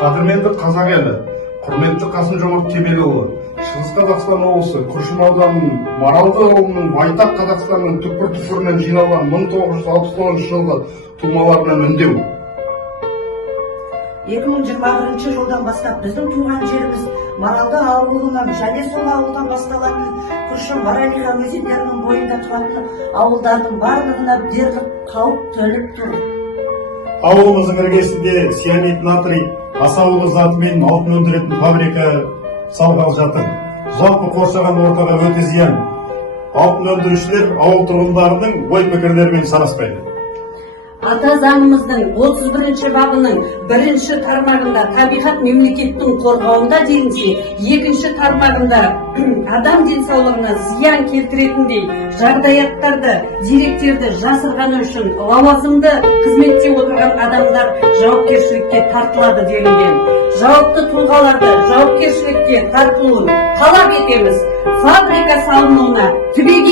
Қадірменді қазақ елі, құрметті Қасым-Жомарт Кемелұлы, Шығыс Қазақстан облысы Күршім ауданының Маралды ауылының байтақ Қазақстанның түкпір-түкпірінен жиналған 1969 жылғы тумаларынан үндеу. 2021 жылдан бастап біздің туған жеріміз Маралды ауылынан және сол ауылдан басталатын Күршім, Маралиха өзендерінің бойында тұратын ауылдардың барлығына дерлік қауіп төніп тұр. Ауылымыздың іргесінде цианид натрий асаулы затымен алтын өндіретін фабрика салғалы жатыр. Жалпы қоршаған ортаға өте зиян. Алтын өндірушілер ауыл тұрғындарының ой пікірлерімен санаспайды. Ата заңымыздың 31 бабының 1 тармағында табиғат мемлекеттің қорғауында делінсе, 2 тармағында адам денсаулығына зиян келтіретіндей жағдаяттарды, деректерді жасырғаны үшін лауазымды қызметте отырған адамдар жауапкершілікке тартылады делінген. Жауапты тұлғаларды жауапкершілікке тартылуын талап етеміз. Фабрика салынуына түбегейлі